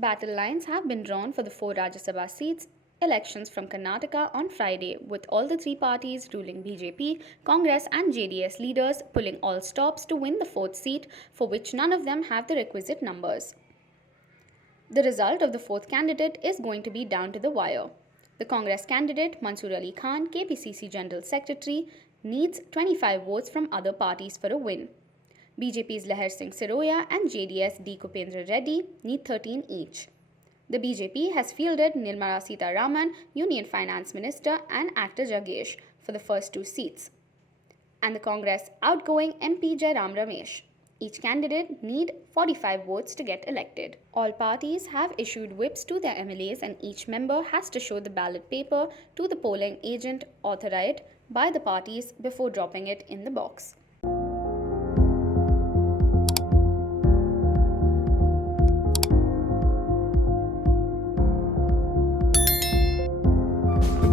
Battle lines have been drawn for the 4 Rajya Sabha seats elections from Karnataka on Friday, with all the three parties ruling BJP, Congress, and JDS leaders pulling all stops to win the fourth seat, for which none of them have the requisite numbers. The result of the fourth candidate is going to be down to the wire. The Congress candidate, Mansoor Ali Khan, KPCC General Secretary, needs 25 votes from other parties for a win. BJP's Leher Singh Siroya and JDS D. Kupendra Reddy need 13 each. The BJP has fielded Nirmala Sitharaman, Union Finance Minister, and actor Jagesh for the first two seats, and the Congress outgoing MP Jairam Ramesh. Each candidate need 45 votes to get elected. All parties have issued whips to their MLAs, and each member has to show the ballot paper to the polling agent authorized by the parties before dropping it in the box.